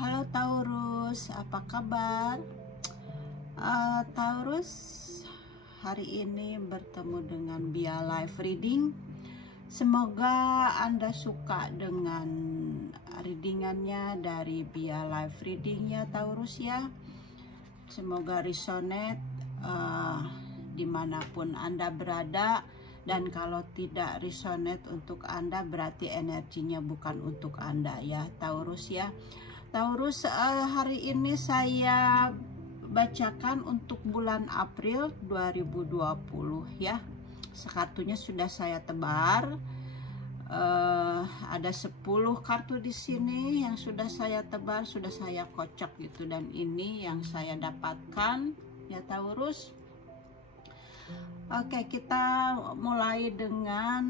Halo Taurus, apa kabar? Taurus, hari ini bertemu dengan Bia Live Reading. Semoga Anda suka dengan readingannya dari Bia Live Reading ya Taurus ya. Semoga resonate dimanapun Anda berada. Dan kalau tidak resonate untuk Anda, berarti energinya bukan untuk Anda ya Taurus ya. Taurus, hari ini saya bacakan untuk bulan April 2020 ya. Kartunya sudah saya tebar. Ada 10 kartu di sini yang sudah saya tebar, sudah saya kocok gitu, dan ini yang saya dapatkan ya Taurus. Oke, kita mulai dengan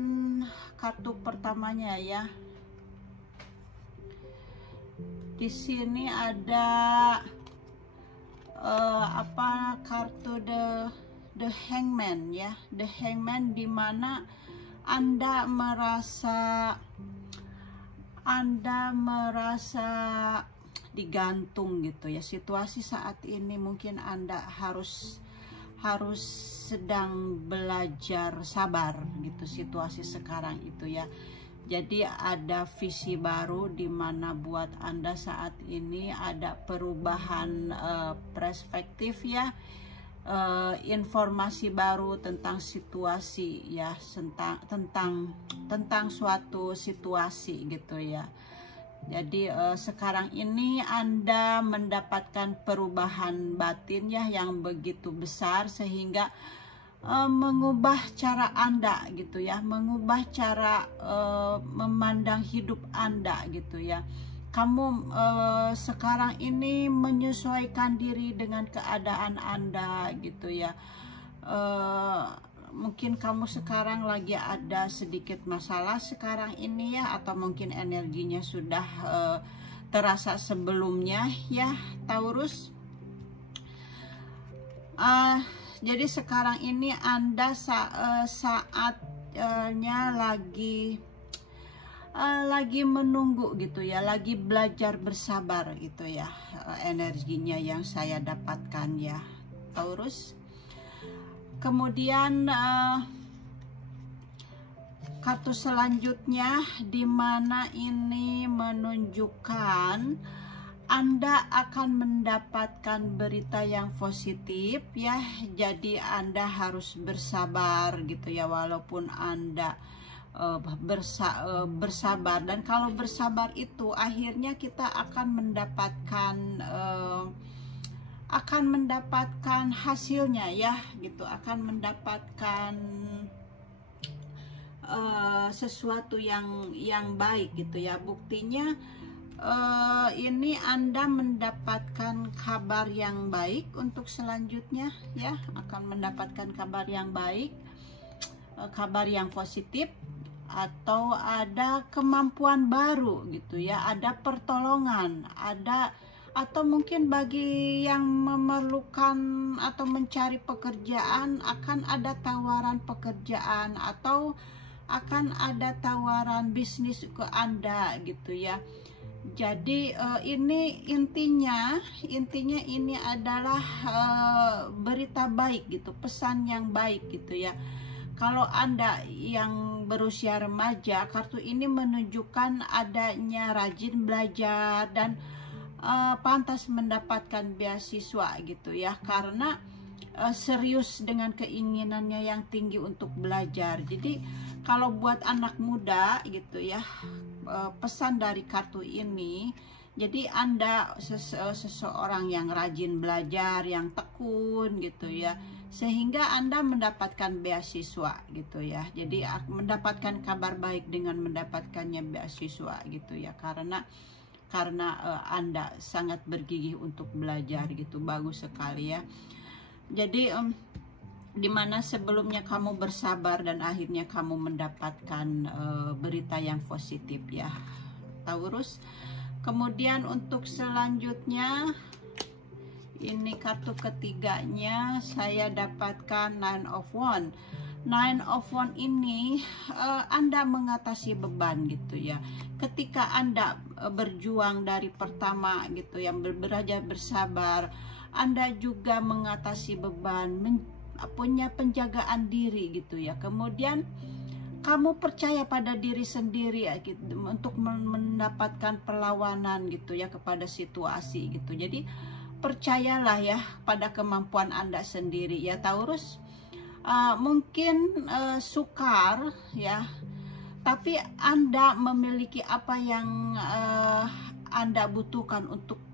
kartu pertamanya ya. Di sini ada kartu the Hangman ya, the Hangman, dimana Anda merasa digantung gitu ya. Situasi saat ini mungkin Anda harus sedang belajar sabar gitu, situasi sekarang itu ya. Jadi ada visi baru di mana buat Anda saat ini ada perubahan perspektif ya, informasi baru tentang situasi ya, tentang suatu situasi gitu ya. Jadi sekarang ini Anda mendapatkan perubahan batin ya yang begitu besar, sehingga mengubah cara Anda gitu ya, mengubah cara memandang hidup Anda gitu ya. Kamu sekarang ini menyesuaikan diri dengan keadaan Anda gitu ya. Mungkin kamu sekarang lagi ada sedikit masalah sekarang ini ya, atau mungkin energinya sudah terasa sebelumnya ya Taurus. Jadi sekarang ini Anda saatnya lagi menunggu gitu ya, lagi belajar bersabar gitu ya, energinya yang saya dapatkan ya Taurus. Kemudian kartu selanjutnya, dimana ini menunjukkan Anda akan mendapatkan berita yang positif ya. Jadi Anda harus bersabar gitu ya, walaupun Anda bersabar. Dan kalau bersabar itu akhirnya kita akan mendapatkan hasilnya ya gitu, akan mendapatkan sesuatu yang baik gitu ya. Buktinya ini Anda mendapatkan kabar yang baik untuk selanjutnya ya, akan mendapatkan kabar yang baik, kabar yang positif, atau ada kemampuan baru gitu ya, ada pertolongan, atau mungkin bagi yang memerlukan atau mencari pekerjaan, akan ada tawaran pekerjaan atau akan ada tawaran bisnis ke Anda gitu ya. Jadi ini intinya ini adalah berita baik gitu, pesan yang baik gitu ya. Kalau Anda yang berusia remaja, kartu ini menunjukkan adanya rajin belajar dan pantas mendapatkan beasiswa gitu ya, karena serius dengan keinginannya yang tinggi untuk belajar. Jadi kalau buat anak muda gitu ya, pesan dari kartu ini, jadi Anda seseorang yang rajin belajar, yang tekun gitu ya, sehingga Anda mendapatkan beasiswa gitu ya. Jadi mendapatkan kabar baik dengan mendapatkannya beasiswa gitu ya, karena Anda sangat bergigih untuk belajar gitu. Bagus sekali ya. Jadi dimana sebelumnya kamu bersabar dan akhirnya kamu mendapatkan berita yang positif ya Taurus. Kemudian untuk selanjutnya, ini kartu ketiganya saya dapatkan Nine of Wands. Nine of Wands ini Anda mengatasi beban gitu ya. Ketika Anda berjuang dari pertama gitu ya, belajar bersabar, Anda juga mengatasi beban, punya penjagaan diri gitu ya. Kemudian kamu percaya pada diri sendiri ya, gitu, untuk mendapatkan perlawanan gitu ya kepada situasi gitu. Jadi percayalah ya pada kemampuan Anda sendiri ya Taurus. Mungkin sukar ya, tapi Anda memiliki apa yang Anda butuhkan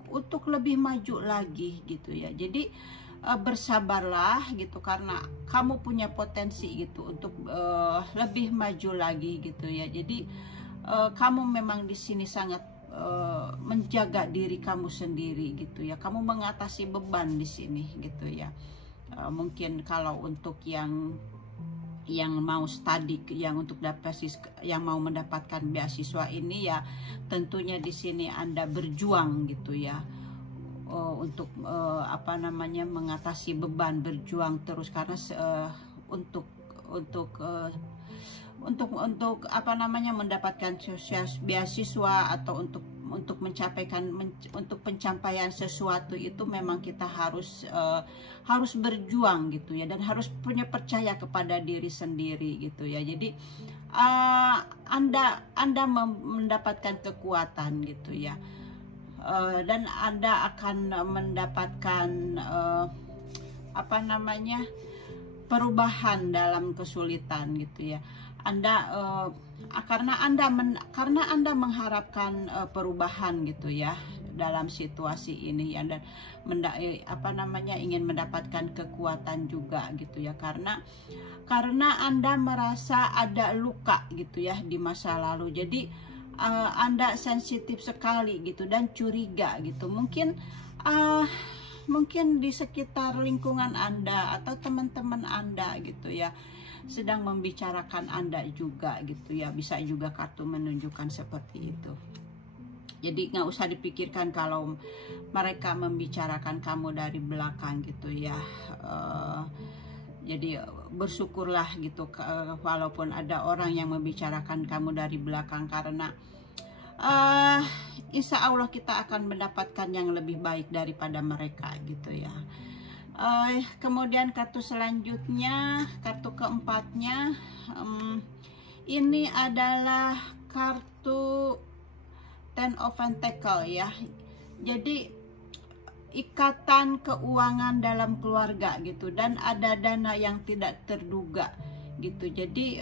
untuk lebih maju lagi gitu ya. Jadi bersabarlah gitu, karena kamu punya potensi gitu untuk lebih maju lagi gitu ya. Jadi kamu memang di sini sangat menjaga diri kamu sendiri gitu ya. Kamu mengatasi beban di sini gitu ya. Mungkin kalau untuk yang mau study, yang untuk yang mau mendapatkan beasiswa ini ya, tentunya di sini Anda berjuang gitu ya, untuk mengatasi beban, berjuang terus, karena untuk mendapatkan beasiswa atau untuk pencapaian sesuatu itu memang kita harus berjuang gitu ya, dan harus punya percaya kepada diri sendiri gitu ya. Jadi Anda mendapatkan kekuatan gitu ya, dan Anda akan mendapatkan perubahan dalam kesulitan gitu ya. Karena Anda mengharapkan perubahan gitu ya dalam situasi ini ya, dan ingin mendapatkan kekuatan juga gitu ya, karena Anda merasa ada luka gitu ya di masa lalu. Jadi Anda sensitif sekali gitu dan curiga gitu. Mungkin di sekitar lingkungan Anda atau teman-teman Anda gitu ya sedang membicarakan Anda juga gitu ya. Bisa juga kartu menunjukkan seperti itu. Jadi nggak usah dipikirkan kalau mereka membicarakan kamu dari belakang gitu ya. Jadi bersyukurlah gitu walaupun ada orang yang membicarakan kamu dari belakang, karena insya Allah kita akan mendapatkan yang lebih baik daripada mereka gitu ya. Kemudian kartu selanjutnya, kartu keempatnya, ini adalah kartu Ten of Pentacles ya. Jadi ikatan keuangan dalam keluarga gitu, dan ada dana yang tidak terduga gitu. Jadi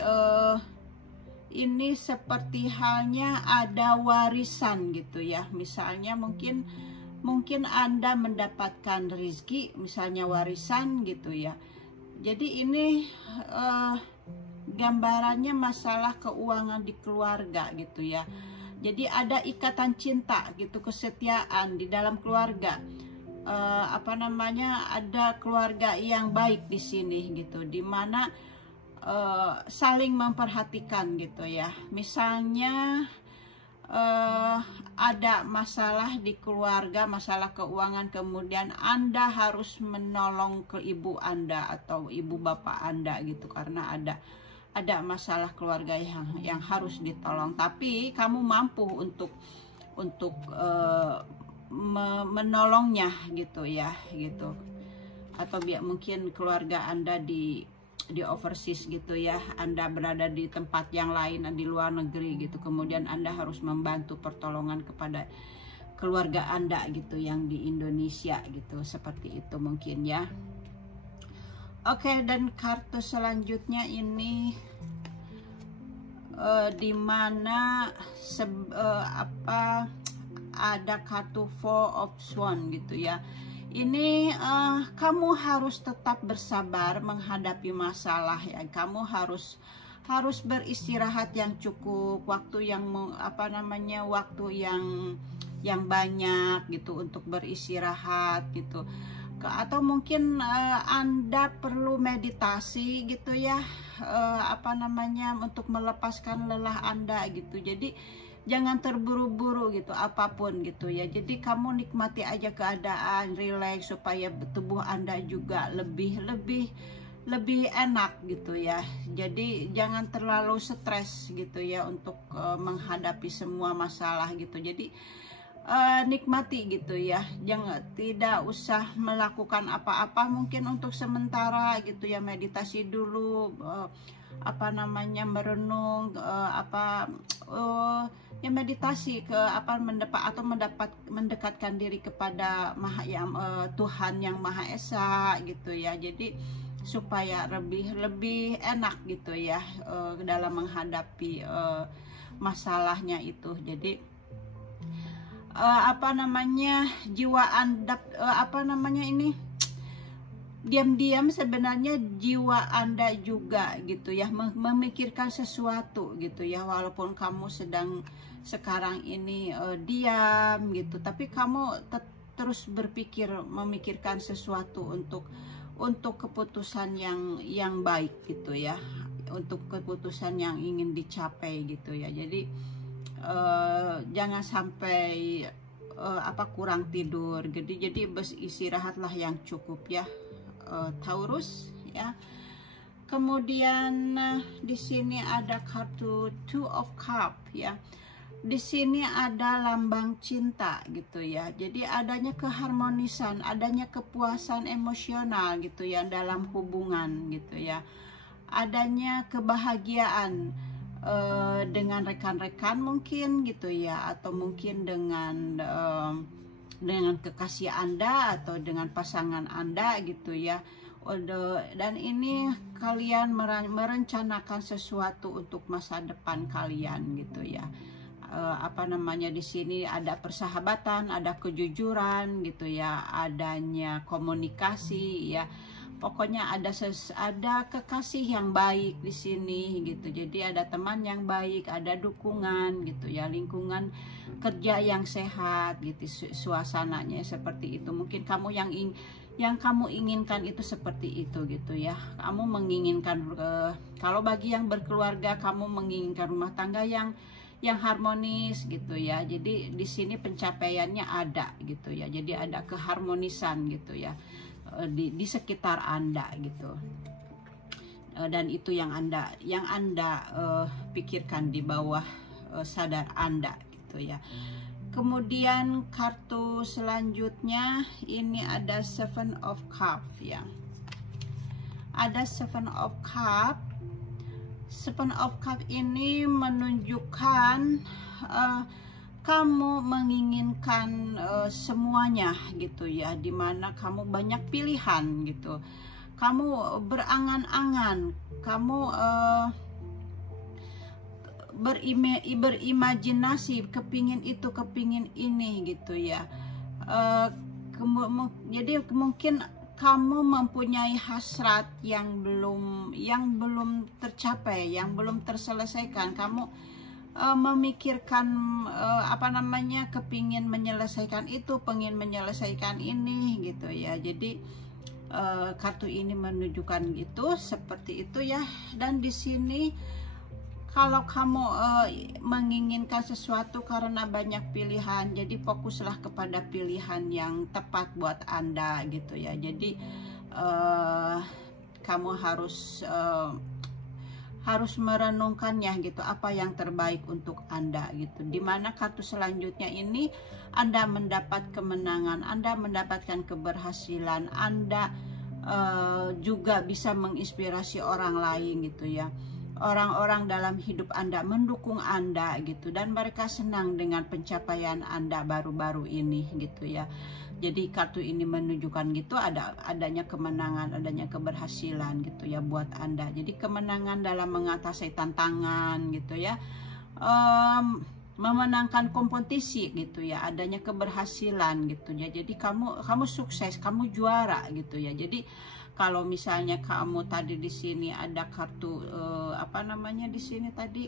ini seperti halnya ada warisan gitu ya. Misalnya mungkin Anda mendapatkan rezeki, misalnya warisan gitu ya. Jadi ini gambarannya masalah keuangan di keluarga gitu ya. Jadi ada ikatan cinta gitu, kesetiaan di dalam keluarga. Ada keluarga yang baik di sini gitu, dimana saling memperhatikan gitu ya. Misalnya ada masalah di keluarga, masalah keuangan, kemudian Anda harus menolong ke ibu Anda atau ibu bapak Anda gitu, karena ada masalah keluarga yang harus ditolong, tapi kamu mampu untuk menolongnya gitu ya gitu. Atau mungkin keluarga Anda di overseas gitu ya, Anda berada di tempat yang lain, di luar negeri gitu, kemudian Anda harus membantu pertolongan kepada keluarga Anda gitu yang di Indonesia gitu, seperti itu mungkin ya. Oke, dan kartu selanjutnya ini dimana ada kartu Four of Wands gitu ya. Ini kamu harus tetap bersabar menghadapi masalah ya. Kamu harus beristirahat yang cukup, waktu yang waktu yang banyak gitu untuk beristirahat gitu. Atau mungkin Anda perlu meditasi gitu ya, untuk melepaskan lelah Anda gitu. Jadi jangan terburu-buru gitu apapun gitu ya. Jadi kamu nikmati aja keadaan, relax, supaya tubuh Anda juga lebih lebih enak gitu ya. Jadi jangan terlalu stres gitu ya untuk menghadapi semua masalah gitu. Jadi nikmati gitu ya, jangan, tidak usah melakukan apa-apa mungkin untuk sementara gitu ya, meditasi dulu, apa namanya, merenung, ya meditasi ke apa, mendekatkan diri kepada Tuhan yang Maha Esa gitu ya. Jadi supaya lebih enak gitu ya dalam menghadapi masalahnya itu. Jadi jiwa Anda diam-diam sebenarnya jiwa Anda juga gitu ya, memikirkan sesuatu gitu ya, walaupun kamu sedang sekarang ini diam gitu, tapi kamu terus memikirkan sesuatu untuk keputusan yang baik gitu ya, untuk keputusan yang ingin dicapai gitu ya. Jadi jangan sampai kurang tidur. Jadi beristirahatlah yang cukup ya, Taurus ya. Kemudian di sini ada kartu Two of Cup ya. Di sini ada lambang cinta gitu ya. Jadi adanya keharmonisan, adanya kepuasan emosional gitu ya dalam hubungan gitu ya. Adanya kebahagiaan dengan rekan-rekan mungkin gitu ya, atau mungkin dengan kekasih Anda atau dengan pasangan Anda gitu ya. Dan ini kalian merencanakan sesuatu untuk masa depan kalian gitu ya. Di sini ada persahabatan, ada kejujuran gitu ya, adanya komunikasi ya. Pokoknya ada kekasih yang baik di sini gitu. Jadi ada teman yang baik, ada dukungan gitu ya, lingkungan kerja yang sehat gitu, suasananya seperti itu. Mungkin kamu yang kamu inginkan itu seperti itu gitu ya. Kamu menginginkan kalau bagi yang berkeluarga, kamu menginginkan rumah tangga yang harmonis gitu ya. Jadi di sini pencapaiannya ada gitu ya. Jadi ada keharmonisan gitu ya di sekitar Anda gitu, dan itu yang Anda pikirkan di bawah sadar Anda gitu ya. Kemudian kartu selanjutnya ini ada Seven of Cup ya. Ada Seven of Cup. Seven of Cup ini menunjukkan kamu menginginkan semuanya gitu ya, dimana kamu banyak pilihan gitu, kamu berangan-angan, kamu berimajinasi, kepingin itu, kepingin ini gitu ya. Jadi mungkin kamu mempunyai hasrat yang belum tercapai, yang belum terselesaikan. Kamu memikirkan kepingin menyelesaikan itu, pengen menyelesaikan ini gitu ya. Jadi kartu ini menunjukkan gitu, seperti itu ya. Dan di sini kalau kamu menginginkan sesuatu karena banyak pilihan, jadi fokuslah kepada pilihan yang tepat buat Anda gitu ya. Jadi kamu harus merenungkannya gitu, apa yang terbaik untuk Anda gitu. Dimana kartu selanjutnya ini Anda mendapat kemenangan, Anda mendapatkan keberhasilan, Anda juga bisa menginspirasi orang lain gitu ya. Orang-orang dalam hidup Anda mendukung Anda gitu, dan mereka senang dengan pencapaian Anda baru-baru ini gitu ya. Jadi kartu ini menunjukkan gitu, adanya kemenangan, adanya keberhasilan gitu ya buat Anda. Jadi kemenangan dalam mengatasi tantangan gitu ya, memenangkan kompetisi gitu ya, adanya keberhasilan gitu ya. Jadi kamu sukses, kamu juara gitu ya. Jadi kalau misalnya kamu tadi di sini ada kartu di sini tadi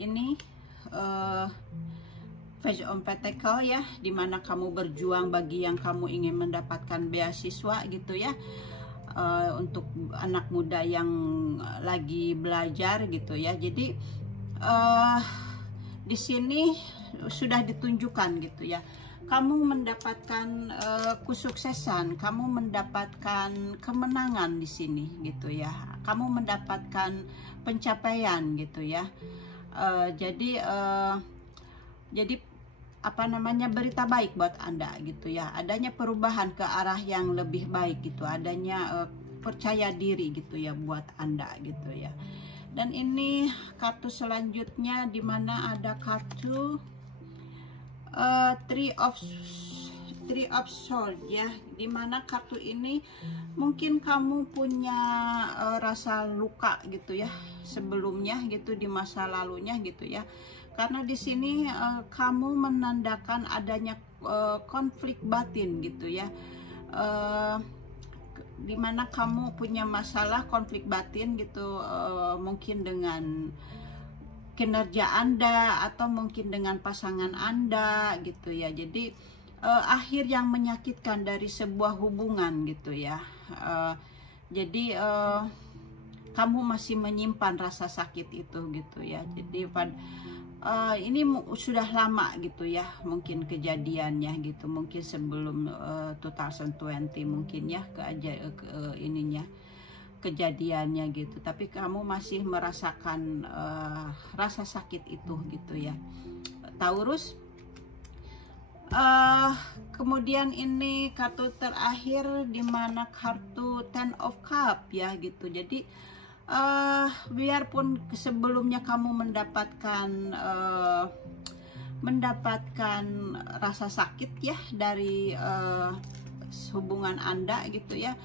ini Page of Pentacle ya, dimana kamu berjuang bagi yang kamu ingin mendapatkan beasiswa gitu ya, untuk anak muda yang lagi belajar gitu ya. Jadi di sini sudah ditunjukkan gitu ya, kamu mendapatkan kesuksesan, kamu mendapatkan kemenangan di sini gitu ya. Kamu mendapatkan pencapaian gitu ya. Jadi apa namanya, berita baik buat Anda gitu ya. Adanya perubahan ke arah yang lebih baik gitu. Adanya percaya diri gitu ya buat Anda gitu ya. Dan ini kartu selanjutnya, dimana ada kartu Three of Swords ya, dimana kartu ini mungkin kamu punya rasa luka gitu ya sebelumnya gitu, di masa lalunya gitu ya, karena di sini kamu menandakan adanya konflik batin gitu ya, dimana kamu punya masalah konflik batin gitu, mungkin dengan kinerja Anda atau mungkin dengan pasangan Anda gitu ya. Jadi akhir yang menyakitkan dari sebuah hubungan gitu ya. Jadi kamu masih menyimpan rasa sakit itu gitu ya. Jadi ini sudah lama gitu ya, mungkin kejadiannya gitu, mungkin sebelum 2020 mungkin ya kejadiannya gitu, tapi kamu masih merasakan rasa sakit itu gitu ya, Taurus. Kemudian ini kartu terakhir, dimana kartu Ten of Cup ya gitu. Jadi biarpun sebelumnya kamu mendapatkan rasa sakit ya dari hubungan Anda gitu ya,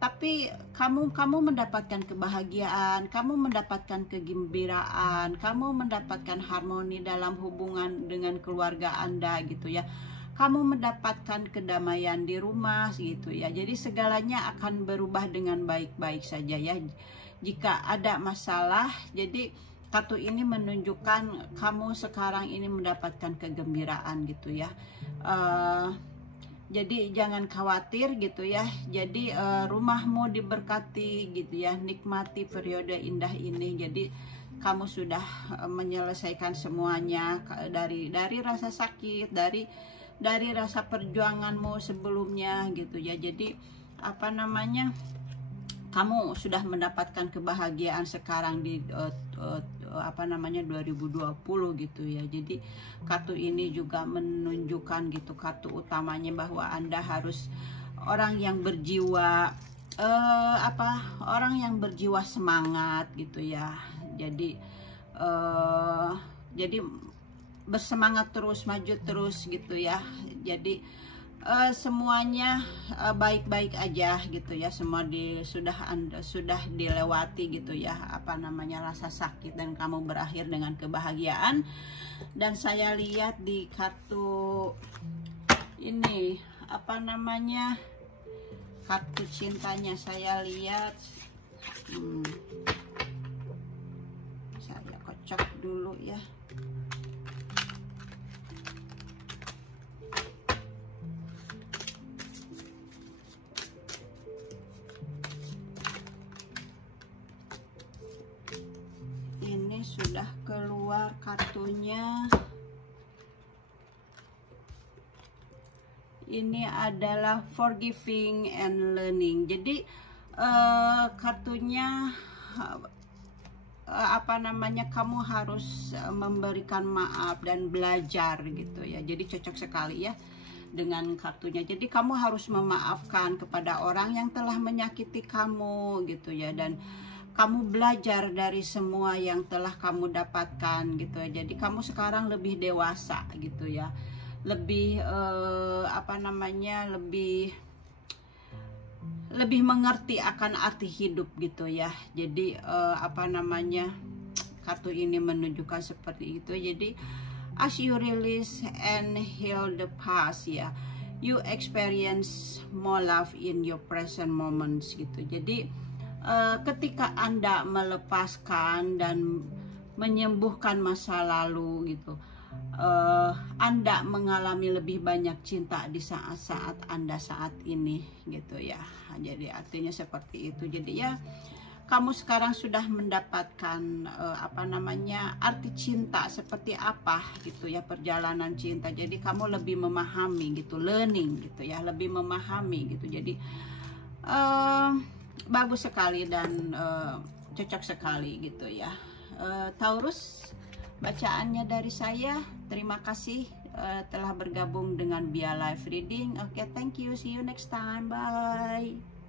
tapi kamu mendapatkan kebahagiaan, kamu mendapatkan kegembiraan, kamu mendapatkan harmoni dalam hubungan dengan keluarga Anda gitu ya. Kamu mendapatkan kedamaian di rumah gitu ya. Jadi segalanya akan berubah dengan baik-baik saja ya. Jika ada masalah, jadi kartu ini menunjukkan kamu sekarang ini mendapatkan kegembiraan gitu ya. Jadi jangan khawatir gitu ya. Jadi rumahmu diberkati gitu ya. Nikmati periode indah ini. Jadi kamu sudah menyelesaikan semuanya dari rasa sakit, dari rasa perjuanganmu sebelumnya gitu ya. Jadi apa namanya, kamu sudah mendapatkan kebahagiaan sekarang di 2020 gitu ya. Jadi kartu ini juga menunjukkan gitu, kartu utamanya bahwa Anda harus orang yang berjiwa orang yang berjiwa semangat gitu ya. Jadi bersemangat terus, maju terus gitu ya. Jadi semuanya baik-baik aja gitu ya. Semua sudah dilewati gitu ya, apa namanya, rasa sakit, dan kamu berakhir dengan kebahagiaan. Dan saya lihat di kartu ini, apa namanya, kartu cintanya, saya lihat saya kocok dulu ya. Sudah keluar kartunya. Ini adalah forgiving and learning. Jadi kartunya apa namanya, kamu harus memberikan maaf dan belajar gitu ya. Jadi cocok sekali ya dengan kartunya. Jadi kamu harus memaafkan kepada orang yang telah menyakiti kamu gitu ya, dan kamu belajar dari semua yang telah kamu dapatkan gitu ya. Jadi kamu sekarang lebih dewasa gitu ya, lebih apa namanya, lebih mengerti akan arti hidup gitu ya. Jadi apa namanya, kartu ini menunjukkan seperti itu. Jadi as you release and heal the past ya, you experience more love in your present moments gitu. Jadi ketika Anda melepaskan dan menyembuhkan masa lalu gitu, Anda mengalami lebih banyak cinta di saat-saat Anda saat ini gitu ya. Jadi artinya seperti itu. Jadi ya, kamu sekarang sudah mendapatkan apa namanya, arti cinta seperti apa gitu ya, perjalanan cinta. Jadi kamu lebih memahami gitu, learning gitu ya, lebih memahami gitu. Jadi bagus sekali dan cocok sekali gitu ya. Taurus, bacaannya dari saya. Terima kasih telah bergabung dengan Bia Live Reading. Oke, thank you. See you next time. Bye.